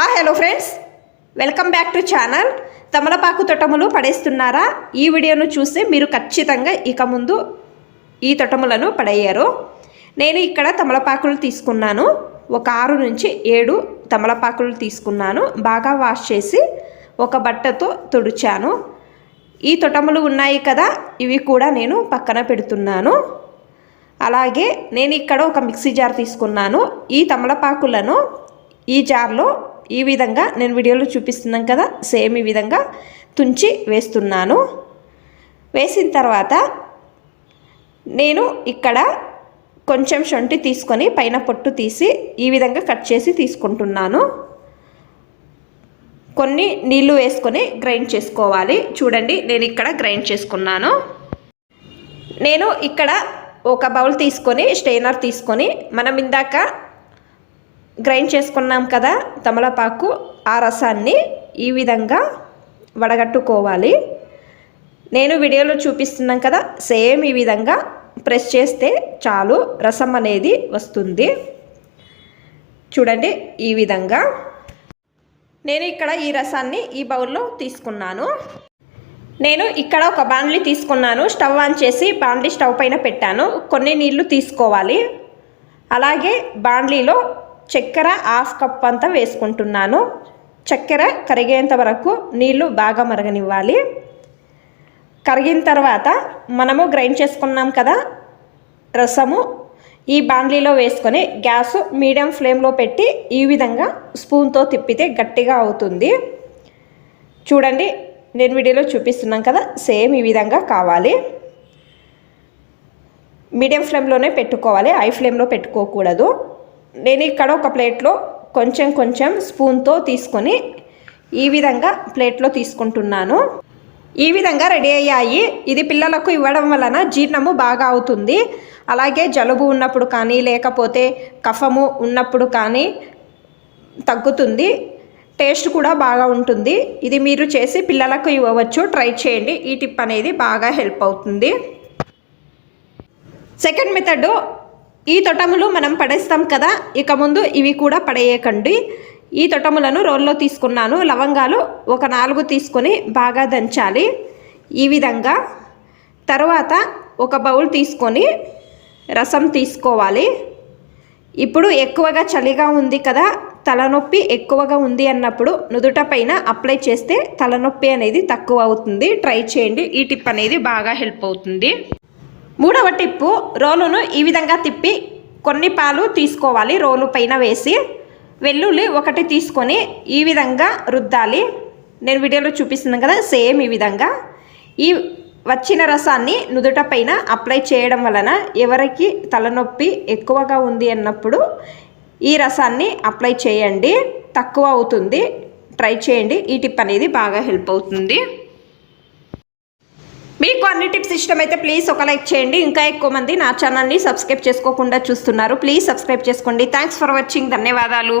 Hello friends, welcome back to channel. తమలపాకు తొటములు పడేస్తున్నారా? ఈ వీడియోను చూస్తే మీరు ఖచ్చితంగా ఇక ముందు ఈ తొటములను పడేయరు. నేను ఇక్కడ తమలపాకులు తీసుకున్నాను. ఒక 6 నుంచి 7 తమలపాకులు తీసుకున్నాను. బాగా వాష్ చేసి ఒక బట్టతో తుడిచాను. ఈ తొటములు ఉన్నాయి కదా, ఇవి కూడా నేను పక్కన పెడుతున్నాను. అలాగే నేను ఇక్కడ ఒక మిక్సీ జార్ తీసుకున్నాను. ఈ తమలపాకులను ఈ జార్లో ఈ విధంగా నేను వీడియోలో చూపిస్తున్నాను కదా, సేమ్ ఈ విధంగా తుంచి వేస్తున్నాను. వేసిన తర్వాత నేను ఇక్కడ కొంచెం శొంఠి తీసుకొని పైన పొట్టు తీసి ఈ విధంగా కట్ చేసి తీసుకుంటున్నాను. కొన్ని నీళ్లు వేసుకొని గ్రైండ్ చేసుకోవాలి. చూడండి, నేను ఇక్కడ గ్రైండ్ చేసుకున్నాను. నేను ఇక్కడ ఒక బౌల్ తీసుకొని స్ట్రైనర్ తీసుకొని మనం ఇందాక గ్రైండ్ చేసుకున్నాం కదా తమలపాకు, ఆ రసాన్ని ఈ విధంగా వడగట్టుకోవాలి. నేను వీడియోలో చూపిస్తున్నాను కదా, సేమ్ ఈ విధంగా ప్రెస్ చేస్తే చాలు రసం అనేది వస్తుంది. చూడండి, ఈ విధంగా నేను ఇక్కడ ఈ రసాన్ని ఈ బౌల్లో తీసుకున్నాను. నేను ఇక్కడ ఒక బాండ్లీ తీసుకున్నాను. స్టవ్ ఆన్ చేసి బాండ్లీ స్టవ్ పైన పెట్టాను. కొన్ని నీళ్లు తీసుకోవాలి. అలాగే బాండ్లీలో చక్కెర 1/2 కప్ అంతా వేసుకుంటున్నాను. చక్కెర కరిగేంత వరకు నీళ్లు బాగా మరగనివ్వాలి. కరిగిన తర్వాత మనము గ్రైండ్ చేసుకున్నాం కదా రసము, ఈ బాండ్లీలో వేసుకొని గ్యాస్ మీడియం ఫ్లేమ్లో పెట్టి ఈ విధంగా స్పూన్తో తిప్పితే గట్టిగా అవుతుంది. చూడండి, నేను వీడియోలో చూపిస్తున్నాను కదా, సేమ్ ఈ విధంగా కావాలి. మీడియం ఫ్లేమ్లోనే పెట్టుకోవాలి, హై ఫ్లేమ్లో పెట్టుకోకూడదు. నేను ఇక్కడ ఒక ప్లేట్లో కొంచెం కొంచెం స్పూన్తో తీసుకొని ఈ విధంగా ప్లేట్లో తీసుకుంటున్నాను. ఈ విధంగా రెడీ అయ్యాయి. ఇది పిల్లలకు ఇవ్వడం వలన జీర్ణము బాగా అవుతుంది. అలాగే జలుబు ఉన్నప్పుడు కానీ లేకపోతే కఫము ఉన్నప్పుడు కానీ తగ్గుతుంది. టేస్ట్ కూడా బాగా ఉంటుంది. ఇది మీరు చేసి పిల్లలకు ఇవ్వవచ్చు. ట్రై చేయండి. ఈ టిప్ అనేది బాగా హెల్ప్ అవుతుంది. సెకండ్ మెథడ్, ఈ తొటములు మనం పడేస్తాం కదా, ఇక ముందు ఇవి కూడా పడేయకండి. ఈ తొటములను రోల్లో తీసుకున్నాను. లవంగాలు ఒక 4 తీసుకొని బాగా దంచాలి ఈ విధంగా. తర్వాత ఒక బౌల్ తీసుకొని రసం తీసుకోవాలి. ఇప్పుడు ఎక్కువగా చలిగా ఉంది కదా, తలనొప్పి ఎక్కువగా ఉంది అన్నప్పుడు నుదుట పైన అప్లై చేస్తే తలనొప్పి అనేది తక్కువ అవుతుంది. ట్రై చేయండి. ఈ టిప్ అనేది బాగా హెల్ప్ అవుతుంది. మూడవ టిప్పు, రోలును ఈ విధంగా తిప్పి కొన్ని పాలు తీసుకోవాలి. రోలు పైన వేసి వెల్లుల్లి 1 తీసుకొని ఈ విధంగా రుద్దాలి. నేను వీడియోలో చూపిస్తున్నాను కదా, సేమ్ ఈ విధంగా. ఈ వచ్చిన రసాన్ని నుదుట పైన అప్లై చేయడం వలన ఎవరికి తలనొప్పి ఎక్కువగా ఉంది అన్నప్పుడు ఈ రసాన్ని అప్లై చేయండి, తక్కువ అవుతుంది. ట్రై చేయండి. ఈ టిప్ అనేది బాగా హెల్ప్ అవుతుంది. మీకు అన్ని టిప్స్ ఇష్టమైతే ప్లీజ్ ఒక లైక్ చేయండి. ఇంకా ఎక్కువ మంది నా ఛానల్ని సబ్స్క్రైబ్ చేసుకోకుండా చూస్తున్నారు. ప్లీజ్ సబ్స్క్రైబ్ చేసుకోండి. Thanks for watching. ధన్యవాదాలు.